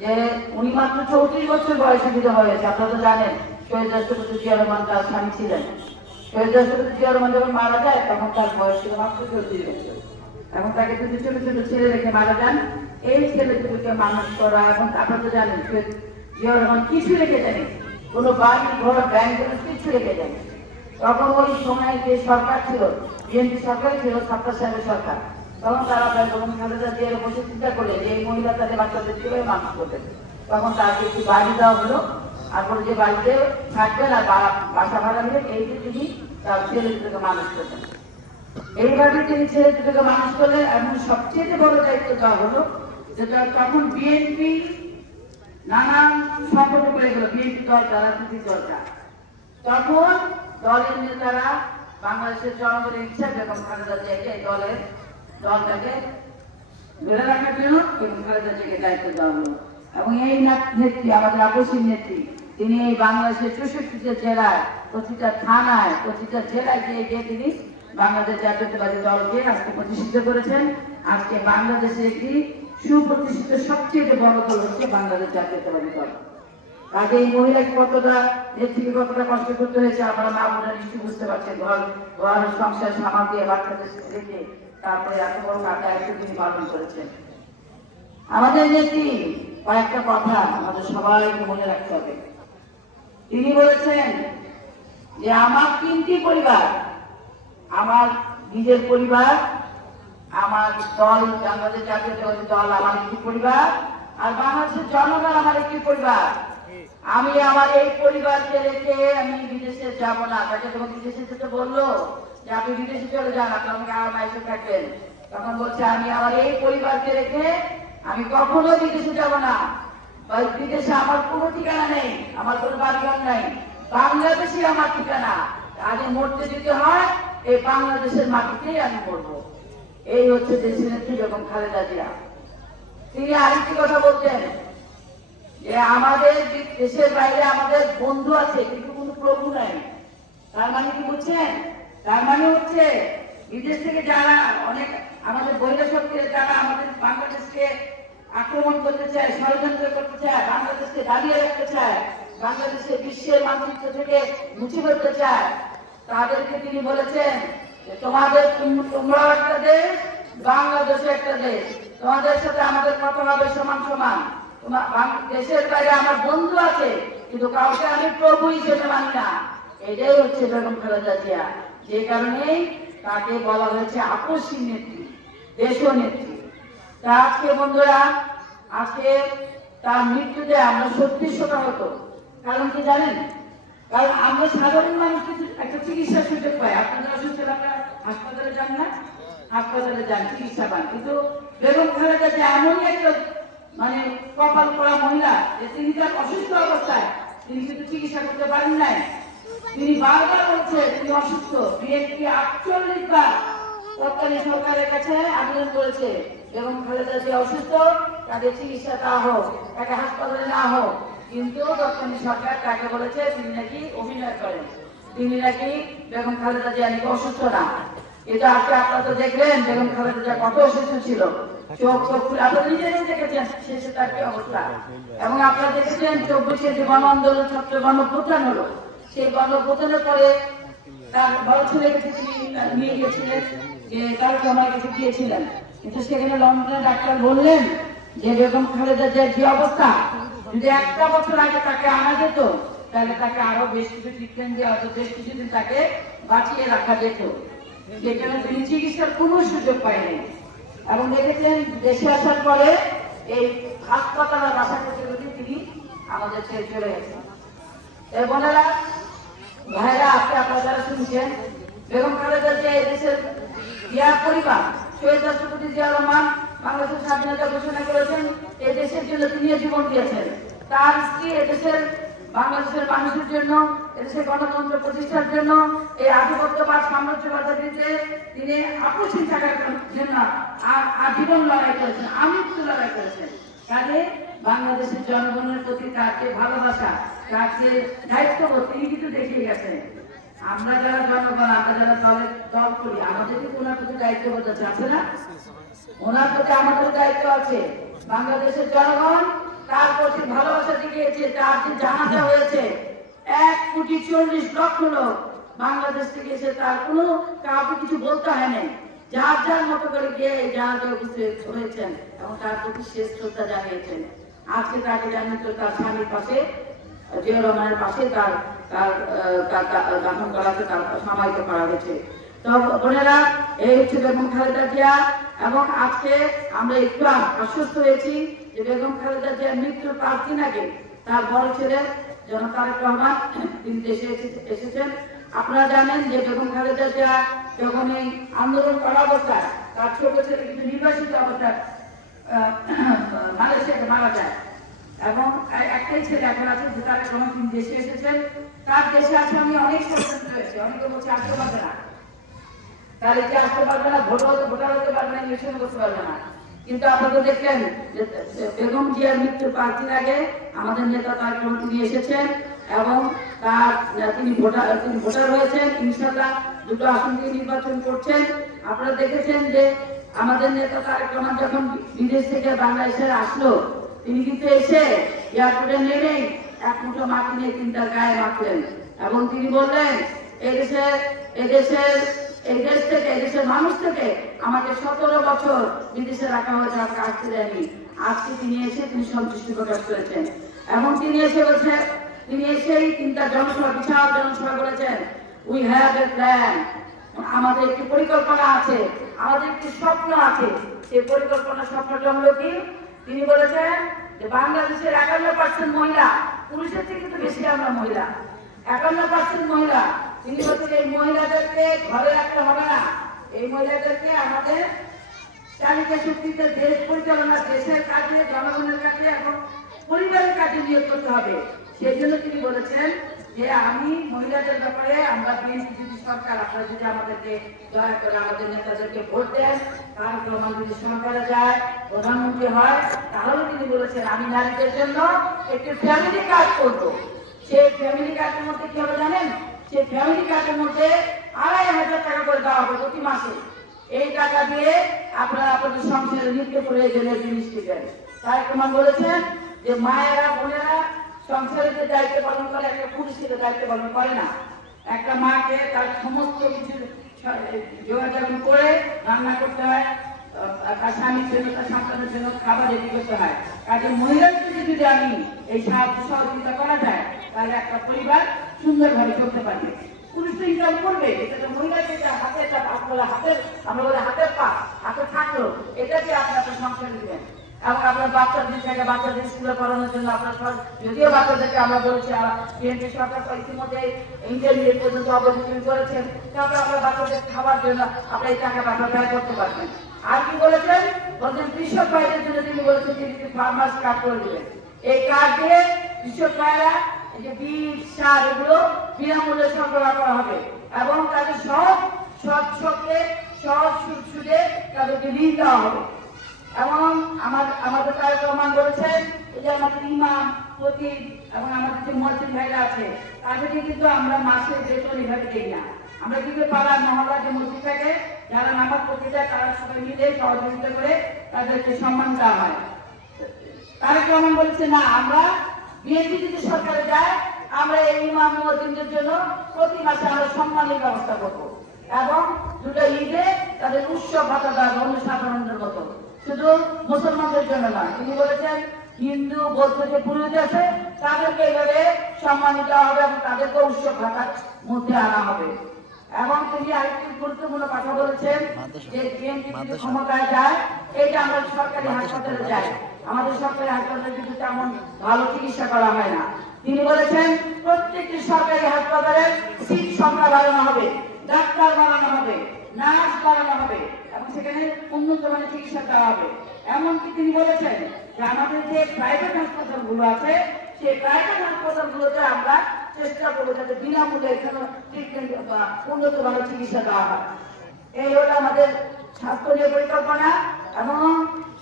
যে উনি মাত্র 34 বছর বয়সে বিধবা হয়েছে। আপনারা তো জানেন শহীদ রাষ্ট্রপতি জিয়া রহমান তার স্বামী ছিলেন। শহীদ রাষ্ট্রপতি জিয়া রহমান যখন মারা যায় তখন তার বয়স ছিল মাত্র 34 বছর। এখন তাকে দুটো ছোট ছোট ছেলে রেখে মারা যান। এই ছেলে দুটোকে মানুষ করা, এবং আপনারা তো জানেন শহীদ জিয়া রহমান কিছু রেখে যায়নি, কোনো বাড়ি ঘর ব্যাংক কিছু রেখে যায়নি। তখন ওই সময় যে সরকার ছিল, বিএনপি সরকার ছিল, ছাত্র সাহেবের সরকার, তখন তারা বেগম খালেদা জিয়ার বসে চিন্তা করলে যে এই মহিলা তাদের বাচ্চাদের কিভাবে মানুষ করবেন। তখন তাকে একটি বাড়ি দেওয়া হলো, আর বলে যে বাড়িতে থাকবেন আর বাসা ভাড়া নেবেন, এই যে তিনি তার ছেলে দুটোকে মানুষ করবেন। এইভাবে তিনি ছেলে দুটোকে মানুষ করলেন। এবং সবচেয়ে বড় দায়িত্ব দেওয়া হলো যে তখন বিএনপি নানান সংগঠন করে গেল, বিএনপি দল, রাজনৈতিক দলটা, তখন দলের নেতারা বাংলাদেশের জনগণের ইচ্ছা বেগম খালেদা জিয়াকে এই দলটাকে ধরে রাখার জন্য বেগম খালেদা জিয়াকে দায়িত্ব দেওয়া হলো। এবং এই নেত্রী, আমাদের আপসী নেত্রী, তিনি এই বাংলাদেশের 64টা জেলায়, প্রতিটা থানায়, প্রতিটা জেলায় গিয়ে গিয়ে তিনি বাংলাদেশ জাতীয়তাবাদী দলকে আজকে প্রতিষ্ঠিত করেছেন। আজকে বাংলাদেশের একটি সুপ্রতিষ্ঠিত সবচেয়ে বড় দল হচ্ছে বাংলাদেশ জাতীয়তাবাদী দল। আগে এই মহিলাকে কতটা এর থেকে কতটা কষ্ট করতে হয়েছে আমরা মা বোনেরা নিশ্চয়ই বুঝতে পারছেন। ঘর সংসার সামাল দিয়ে বাচ্চাদের রেখে তারপরে এত বড় দায়িত্ব তিনি পালন করেছেন। আমাদের নেত্রী কয়েকটা কথা আমাদের সবাইকে মনে রাখতে হবে। তিনি বলেছেন যে আমার 3টি পরিবার, আমার নিজের পরিবার, আমার দল বাংলাদেশ জাতীয়তাবাদী দল আমার একটি পরিবার, আর বাংলাদেশের জনগণ আমার একটি পরিবার। আমি আমার এই পরিবারকে রেখে আমি বিদেশে যাব না। তাকে যখন বিদেশে যেতে বললো যে আপনি বিদেশে চলে যান, আপনি আমাকে আমার বাইরে থাকবেন, তখন বলছে আমি আমার এই পরিবারকে রেখে আমি কখনো বিদেশে যাব না। বিদেশে আমার কোনো ঠিকানা নেই, আমার কোনো বাড়িঘর নাই, বাংলাদেশই আমার ঠিকানা। আগে মরতে যেতে হয় এই বাংলাদেশের মাটিতেই আমি মরবো। এই হচ্ছে দেশের নেত্রী বেগম খালেদা জিয়া। তিনি আরেকটি কথা বলতেন যে আমাদের দেশের বাইরে আমাদের বন্ধু আছে কিন্তু কোনো প্রভু নাই। তার মানে কি বুঝছেন? তার মানে হচ্ছে বিদেশ থেকে যারা অনেক আমাদের বহিরা শক্তির যারা আমাদের বাংলাদেশকে আক্রমণ করতে চায়, ষড়যন্ত্র করতে চায়, বাংলাদেশকে দাবিয়ে রাখতে চায়, বাংলাদেশে বিশ্বের মানচিত্র থেকে মুছে ফেলতে চায়, তাদেরকে তিনি বলেছেন যে তোমরাও একটা দেশ, বাংলাদেশও একটা দেশ, তোমাদের সাথে আমাদের কথা হবে সমান সমান। দেশের বাইরে আমার বন্ধু আছে কিন্তু কাউকে আমি প্রভু হিসেবে মানি না। এটাই হচ্ছে বেগম খালেদা জিয়া। যে কারণেই তাকে বলা হয়েছে আপসী নেত্রী, দেশীয় নেত্রী। তা আজকে বন্ধুরা, আজকে তার মৃত্যুতে আমরা সত্যি শোকাহত। কারণ কি জানেন? কারণ আমরা সাধারণ মানুষ একটা চিকিৎসা সুযোগ পাই। আপনারা অসুস্থ লাগলে হাসপাতালে যান না, হাসপাতালে যান, চিকিৎসা পান। কিন্তু বেগম খালেদা জিয়া এমনই একটা মানে কপাল পড়া মহিলা যে তিনি তার অসুস্থ অবস্থায় তিনি কিন্তু চিকিৎসা করতে পারেন নাই। তিনি বারবার বলছে তিনি অসুস্থ। বিএনপি 48 বার তৎকালীন সরকারের কাছে আবেদন করেছে বেগম খালেদা জিয়া অসুস্থ, তাদের চিকিৎসা দেওয়া হোক, তাকে হাসপাতালে না হোক। কিন্তু তৎকালীন সরকার তাকে বলেছে তিনি নাকি অভিনয় করেন, তিনি নাকি বেগম খালেদা জিয়া নাকি অসুস্থ না। কিন্তু আজকে আপনারা তো দেখলেন বেগম খালেদা জিয়া কত অসুস্থ ছিল। চোখ খুলে আপনারা নিজেরাই দেখেছেন শেষে তার কি অবস্থা। এবং আপনারা দেখেছেন 24-এ যে গণ আন্দোলন, ছাত্র গণঅভ্যুত্থান হলো, সেই গণঅভ্যুত্থানের পরে তার বড় ছেলেকে তিনি নিয়ে গিয়েছিলেন, যে তার আমার কাছে গিয়েছিলেন। কিন্তু সেখানে লন্ডনের ডাক্তার বললেন যে বেগম খালেদা জিয়ার যে অবস্থা, যদি 1টা বছর আগে তাকে আনা যেত তাহলে তাকে আরো বেশ কিছু ট্রিটমেন্ট দিয়ে হয়তো বেশ কিছুদিন তাকে বাঁচিয়ে রাখা যেত। যেখানে তিনি চিকিৎসার কোনো সুযোগ পায়নি। এবং দেখেছেন দেশে আসার পরে এই হাসপাতালের বাসা করতে তিনি আমাদের ছেড়ে চলে গেছেন। এই বোনেরা, ভাইরা, আপনি আপনারা যারা শুনছেন, বেগম খালেদা জিয়া এদেশের জিয়া পরিবার, শহীদ রাষ্ট্রপতি জিয়া রহমান বাংলাদেশের স্বাধীনতা ঘোষণা করেছেন, এই দেশের জন্য তিনি জীবন দিয়েছেন। তার স্ত্রী এদেশের বাংলাদেশের মানুষের জন্য, এদেশের গণতন্ত্র প্রতিষ্ঠার জন্য, এই আধিপত্যবাদ সাম্রাজ্যবাদের বিরুদ্ধে তিনি আপসহীন থাকার জন্য আজীবন লড়াই করেছেন, আমৃত্যু লড়াই করেছেন। কাজে বাংলাদেশের জনগণের প্রতি তার যে ভালোবাসা, তার যে দায়িত্ববোধ তিনি কিন্তু দেখিয়ে গেছেন। আমরা যারা জনগণ, আমরা যারা দল করি, আমাদের কিন্তু ওনার প্রতি দায়িত্ববোধ আছে না? ওনার প্রতি আমাদের দায়িত্ব আছে। বাংলাদেশের জনগণ তার যার যে জানাজা হয়েছে 1,40,00,000 লোক বাংলাদেশ থেকে এসে, তার কোনো কাউকে কিছু বলতে হয় নাই, যার যার মতো করে গিয়ে জানাজা উপস্থিত হয়েছেন এবং তার প্রতি শেষ শ্রদ্ধা জানিয়েছেন। আজকে তাকে জানিয়ে তার স্বামীর পাশে, জিয়া রহমানের পাশে তার দাফন করাতে তার সমাহিত করা হয়েছে। তো বোনেরা, এই হচ্ছে বেগম খালেদা জিয়া। এবং আজকে আমরা একটু আশ্বস্ত হয়েছি যে বেগম খালেদা জিয়ার মৃত্যুর 5 দিন আগে তার বড় ছেলে জনাব তারেক রহমান তিনি দেশে এসেছেন। আপনারা জানেন যে বেগম খালেদা জিয়া যখন এই আন্দোলন করা অবস্থায় তার ছোট ছেলে কিন্তু নির্বাসিত অবস্থায় মালয়েশিয়াতে মারা যায়, এবং একটাই ছেলে এখন আছে যে তারেক রহমান তিনি দেশে এসেছেন। তার দেশে আসে আমি অনেক ষড়যন্ত্র হয়েছে, অনেকে বলছে আসতে পারবে না, তার এটি আসতে পারবে না, ভোটার হতে পারবে না, ইলেকশন করতে পারবে না। কিন্তু আপনারা দেখলেন যে বেগম জিয়ার মৃত্যুর 5 দিন আগে আমাদের নেতা তারেক রহমান তিনি এসেছেন এবং তিনি ভোটার হয়েছেন। ইনশাআল্লাহ 2টো আসন থেকে নির্বাচন করছেন। আপনারা দেখেছেন যে আমাদের নেতা তারেক রহমান যখন বিদেশ থেকে বাংলাদেশে আসলো, তিনি কিন্তু এসে এয়ারপোর্টে নেমে এক মুঠো মাটি নিয়ে তিনি তার গায়ে মাখলেন এবং তিনি বললেন, এই দেশের মানুষ থেকে আমাকে 17 বছর বিদেশে রাখা হয়েছে, আমাকে আসতে দেয়নি। আজকে তিনি এসে তিনি সন্তুষ্টি প্রকাশ করেছেন এবং তিনি এসেই তার জনসভা, বিশাল জনসভা করেছেন। উই হ্যাভ এ প্ল্যান, আমাদের একটি পরিকল্পনা আছে, আমাদের একটি স্বপ্ন আছে। সেই পরিকল্পনা স্বপ্নটা হলো কি? তিনি বলেছেন যে বাংলাদেশের 51% মহিলা, পুরুষের থেকে তো বেশি আমরা মহিলা, 51% মহিলা। তিনি বলছেন এই মহিলাদেরকে ঘরে রাখতে হবে না, এই মহিলাদেরকে আমাদের চালিকা শক্তিতে দেশ পরিচালনা, দেশের কাজে, জনগণের কাজে এবং পরিবারের কাজে নিয়োগ করতে হবে। সেই জন্য তিনি বলেছেন যে আমি মহিলাদের ব্যাপারে আমরা বিএনপি সরকার, আপনারা যদি আমাদেরকে দয়া করে আমাদের নেতাদেরকে ভোট দেন, তারেক রহমান যদি সরকারে যায়, প্রধানমন্ত্রী হয়, তাহলে তিনি বলেছেন আমি নারীদের জন্য একটি ফ্যামিলি কার্ড করব। সেই ফ্যামিলি কার্ডের মধ্যে কি হবে জানেন? সেই ফ্যামিলি কার্ডের মধ্যে 2,500 টাকা করে দেওয়া হবে প্রতি মাসে। এই টাকা দিয়ে আপনারা আপনাদের সংসারে নিত্য প্রয়োজনীয় জিনিস কিনবেন। তারেক রহমান বলেছেন যে মায়েরা, বোনেরা সংসারের যে দায়িত্ব পালন করে একটা পুরুষের দায়িত্ব পালন করে না। একটা মাকে তার সমস্ত কিছু যোগাযোগ করে রান্না করতে হয়, তার স্বামীর জন্য, তার সন্তানের জন্য খাবার রেডি করতে হয়। কাজে মহিলাদের যদি আমি এই সাহায্য সহযোগিতা করা যায়, তাহলে একটা পরিবার সুন্দরভাবে চলতে পারবে। পুরুষ তো ইনকাম করবে, এটা তো মহিলাকে হাতে আমরা বলে হাতের পা, হাতে থাকলো, এটাকে আপনি আপনার সংসারে দিবেন। এবং আপনার বাচ্চাদের থেকে বাচ্চাদের স্কুলে পড়ানোর জন্য আপনার যদিও বাচ্চাদেরকে আমরা বলেছি বিএনপি সরকার ইতিমধ্যে ইন্টারমিডিয়েট পর্যন্ত অবধি করেছেন, তারপরে আপনার বাচ্চাদের খাবার জন্য আপনার এই টাকা আপনার ব্যয় করতে পারবেন। আর কি বলেছেন? কৃষক ভাইদের জন্য তিনি বলেছেন তিনি ফার্মার্স কার্ড করে দেবেন। এই কার্ড দিয়ে কৃষক ভাইরা যে বীজ, সার এগুলো বিনামূল্যে সরবরাহ করা হবে এবং তাদের সহজ সুদে তাদেরকে ঋণ দেওয়া হবে। এবং আমাদের তারেক রহমান বলেছেন এই যে আমাদের ইমাম, খতিব এবং আমাদের যে মসজিদ ভাইরা আছে, তাদেরকে কিন্তু আমরা মাসে বেতন এভাবে দিই না। আমরা কিন্তু পাড়ার মহল্লা যে মসজিদ থাকে, যারা নামাজ পড়তে যায় তারা সবাই মিলে সহযোগিতা করে তাদেরকে সম্মান দেওয়া হয়। তারেক রহমান বলেছে না, আমরা বিএনপি যদি সরকারে যায়, আমরা এই ইমাম মুয়াজ্জিনদের জন্য প্রতি মাসে আমরা সম্মানের ব্যবস্থা করবো এবং 2টা ঈদে তাদের উৎসব ভাতা দেওয়া অন্য সাধারণদের মতো, শুধু মুসলমানদের জন্য নয়। তিনি বলেছেন হিন্দু, বৌদ্ধ যে পুরোহিত আছে তাদেরকে এইভাবে সম্মানিত দেওয়া হবে এবং তাদেরকে উৎসব ভাতার মধ্যে আনা হবে। এবং তিনি আরেকটি গুরুত্বপূর্ণ কথা বলেছেন যে বিএনপি যদি ক্ষমতায় যায়, এই যে আমরা সরকারি হাসপাতালে যাই, আমাদের সরকারি হাসপাতালে কিন্তু তেমন ভালো চিকিৎসা করা হয় না। তিনি বলেছেন প্রত্যেকটি সরকারি হাসপাতালের সিট সংখ্যা বাড়ানো হবে, ডাক্তার বাড়ানো হবে, নার্স বাড়ানো হবে এবং সেখানে উন্নত মানের চিকিৎসা দেওয়া হবে। এমনকি তিনি বলেছেন যে আমাদের যে প্রাইভেট হাসপাতালগুলো আছে, সেই প্রাইভেট হাসপাতালগুলোতে আমরা চেষ্টা করবো যাতে বিনামূল্যে এখানে ট্রিটমেন্ট বা উন্নত মানের চিকিৎসা দেওয়া হয়। এই হলো আমাদের স্বাস্থ্য নিয়ে পরিকল্পনা। এবং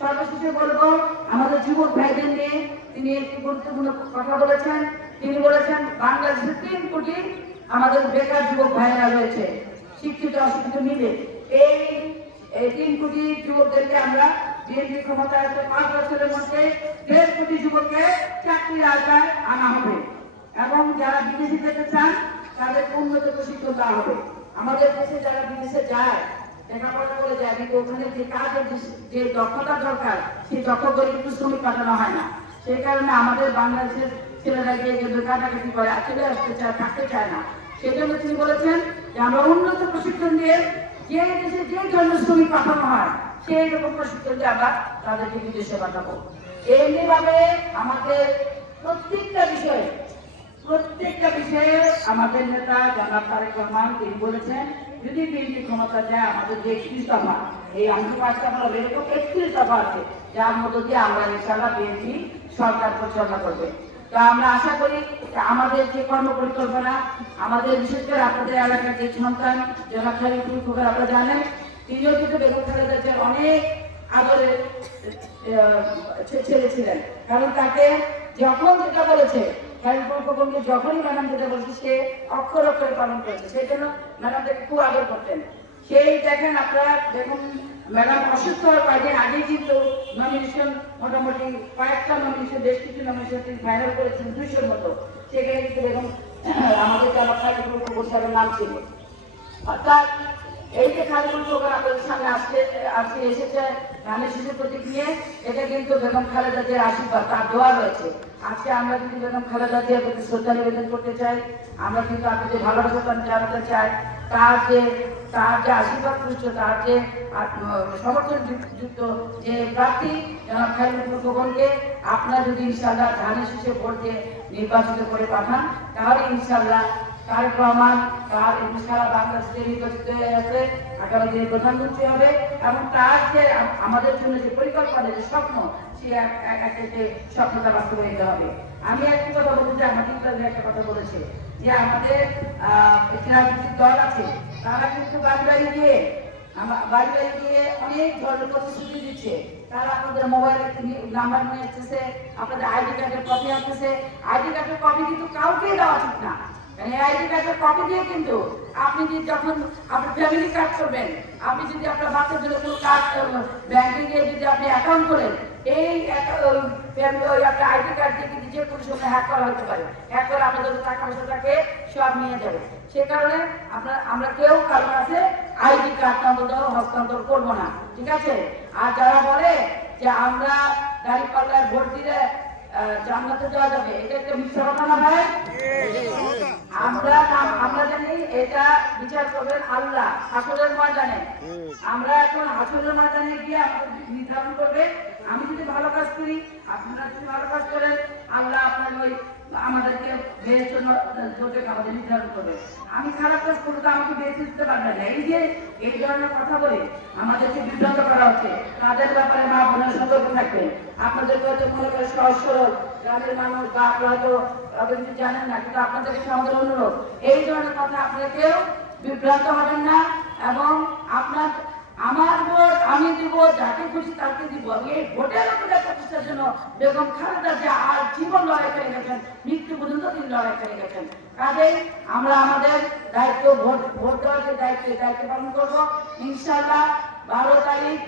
সর্বশেষে বলবো আমাদের যুবক ভাইদের নিয়ে তিনি একটি গুরুত্বপূর্ণ কথা বলেছেন। তিনি বলেছেন বাংলাদেশে 3 কোটি আমাদের বেকার যুবক ভাইরা রয়েছে, শিক্ষিত অশিক্ষিত মিলে। এই 3 কোটি যুবকদেরকে আমরা বিএনপি ক্ষমতায় 5 বছরের মধ্যে 1.5 কোটি যুবককে চাকরির আওতায় আনা হবে এবং যারা বিদেশে যেতে চান তাদের উন্নত প্রশিক্ষণ দেওয়া হবে। আমাদের দেশে যারা বিদেশে যায় লেখাপড়া করে যায় কিন্তু ওখানে যে কাজের যে দক্ষতা দরকার সেই দক্ষতায় কিন্তু শ্রমিক পাঠানো হয় না। সেই কারণে আমাদের বাংলাদেশের ছেলেরা গিয়ে কাটাকাটি করে চলে আসতে চায়, থাকতে চায় না। সেই জন্য তিনি বলেছেন যে আমরা উন্নত প্রশিক্ষণ দিয়ে যে দেশে যে ধরনের শ্রমিক পাঠানো হয় সেই রকম প্রশিক্ষণ দিয়ে আমরা তাদেরকে বিদেশে পাঠাবো। এমনিভাবে আমাদের প্রত্যেকটা বিষয়ে আমাদের নেতা জনাব তারেক রহমান তিনি বলেছেন যদি বিএনপি ক্ষমতা যায় আমাদের যে 31 দফা এই আন্তর্জাতিক আমরা এরকম 31 দফা আছে যার মধ্য দিয়ে আমরা ইনশাআল্লাহ বিএনপি সরকার পরিচালনা করবে। তো আমরা আশা করি আমাদের যে কর্ম পরিকল্পনা আমাদের বিশেষ করে আপনাদের এলাকার যে সন্তান জনাব খালিদুল খোকন আপনারা জানেন তিনিও কিন্তু বেগম খালেদা জিয়ার অনেক আদরের ছেলে ছিলেন, কারণ তাকে যখন যেটা বলেছে খালিদুল খোকনকে যখনই ম্যাডাম যেটা বলছে সে অক্ষর অক্ষরে পালন করেছে, সেই জন্য ম্যাডামটাকে খুব আদর করতেন। সেই দেখেন আপনারা দেখুন ম্যাডাম অসুস্থ হওয়ার কয়েকদিন আগে কিন্তু নমিনেশন মোটামুটি কয়েকটা নমিনেশন বেশ কিছু নমিনেশন তিনি ফাইনাল করেছেন 200-র মতো, সেখানে কিন্তু দেখুন আমাদের জনাব খালিদুল খোকন সাহেবের নাম ছিল। অর্থাৎ এই যে খালিদুল খোকন আপনাদের সামনে আজকে এসেছে ধানের শীষের প্রতীক নিয়ে, এটা কিন্তু বেগম খালেদা জিয়ার আশীর্বাদ, তার দোয়া রয়েছে। আজকে আমরা কিন্তু বেগম খালেদা জিয়ার প্রতি শ্রদ্ধা নিবেদন করতে চাই, আমরা কিন্তু আপনাদের ভালোবাসা জানাতে চাই। তার যে আশীর্বাদ পুষ্ট, তার যে সমর্থন যুক্ত যে প্রার্থী জনাব খালিদুল খোকনকে আপনারা যদি ইনশাআল্লাহ ধানের শীষে ভোট দিয়ে নির্বাচিত করে পাঠান তাহলে ইনশাআল্লাহ তারেক রহমান তার সারা বাংলাদেশে নির্বাচিত হয়ে আছে, আগামী দিনে প্রধানমন্ত্রী হবে এবং তার যে আমাদের জন্য যে পরিকল্পনা যে স্বপ্ন সে একটা স্বপ্নটা বাস্তবায়িত হবে। আমি একটি কথা বলতে চাই, আমাদের একটা কথা বলেছে যে আমাদের একটি রাজনৈতিক দল আছে তারা কিন্তু বাড়ি গিয়ে অনেক ধরনের প্রতিশ্রুতি দিচ্ছে। তারা আপনাদের মোবাইলে নাম্বার নিয়ে আসতেছে, আপনাদের আইডি কার্ডের কপি আসতেছে। আইডি কার্ডের কপি কিন্তু কাউকে দেওয়া ঠিক না, আইডি কার্ডের কপি দিয়ে কিন্তু আপনি যখন আপনি ফ্যামিলি কার্ড করবেন, আপনি যদি আপনার বাচ্চার জন্য কোনো কার্ড ব্যাংকে গিয়ে যদি আপনি অ্যাকাউন্ট করেন এই আপনার আইডি কার্ড দিয়ে কিন্তু যে কোনো সময় হ্যাক করা হতে পারে, হ্যাক করে আপনাদের টাকা পয়সা থাকে সব নিয়ে যাবে। সে কারণে আমরা কেউ কারণ আছে আইডি কার্ড হস্তান্তর করবো না, ঠিক আছে? আর যারা বলে যে আমরা দাঁড়িপাল্লায় ভোট দিলে জান্নাতে যাওয়া যাবে, এটা একটা মিথ্যা কথা না ভাই? আমরা জানি এটা বিচার করবেন আল্লাহ হাসরের ময়দানে। আমরা এখন হাসরের ময়দানে গিয়ে নির্ধারণ করবে আমি যদি ভালো কাজ করি আপনারা যদি ভালো কাজ করেন আল্লাহ আপনার আমাদেরকে আমাদের নির্ধারণ করবে। আমি খারাপ কাজ করলে তো আমাকে বেঁচে দিতে পারবেন না। এই ধরনের কথা বলে আমাদেরকে বিভ্রান্ত করা হচ্ছে, তাদের ব্যাপারে মা বোনের সতর্ক থাকবে। আপনাদেরকে হয়তো মনে করে সহজ সরল গ্রামের মানুষ বা আপনারা হয়তো কিছু জানেন না, কিন্তু আপনাদের কাছে আমাদের অনুরোধ এই ধরনের কথা আপনারা কেউ বিভ্রান্ত হবেন না এবং আমার ভোট আমি দিব, যাকে খুশি তাকে দিব। এই ভোটের অধিকার প্রতিষ্ঠার জন্য বেগম খালেদা জিয়া আর জীবন লড়াই করে গেছেন, মৃত্যু পর্যন্ত তিনি লড়াই করে গেছেন। কাজেই আমরা আমাদের দায়িত্ব ভোট দেওয়ার যে দায়িত্ব পালন করবো ইনশাআল্লাহ। 12 তারিখ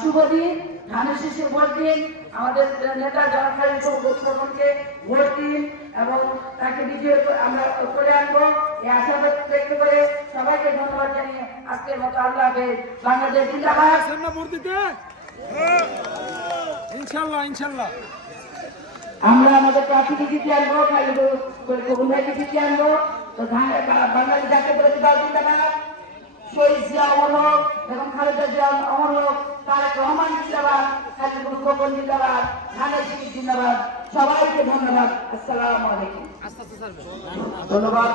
শুভ দিন, ধানের শীষে ভোট দিন, আমাদের নেতা জনাব খালিদুল খোকনকে ভোট দিন এবং তাকে বিজয় আমরা করে আনবো এই আশাবাদ ব্যক্ত করে সবাইকে ধন্যবাদ জানিয়ে আজকের মতো আল্লাহ হাফেজ। বাংলাদেশ জিন্দাবাদ। ইনশাআল্লাহ আমরা আমাদের প্রার্থীকে জিতে আনবো, খালিদুল খোকন ভাইকে জিতে আনবো। তো বাংলাদেশ জাতীয় দল জিন্দাবাদ, শহীদ জিয়া অমর হোক, বেগম খালেদা জিয়া অমর হোক, তারেক রহমান জিন্দাবাদ, খালিদুল খোকন জিন্দাবাদ, ধানের শীষ জিন্দাবাদ। সবাইকে ধন্যবাদ। আসসালামু আলাইকুম। ধন্যবাদ।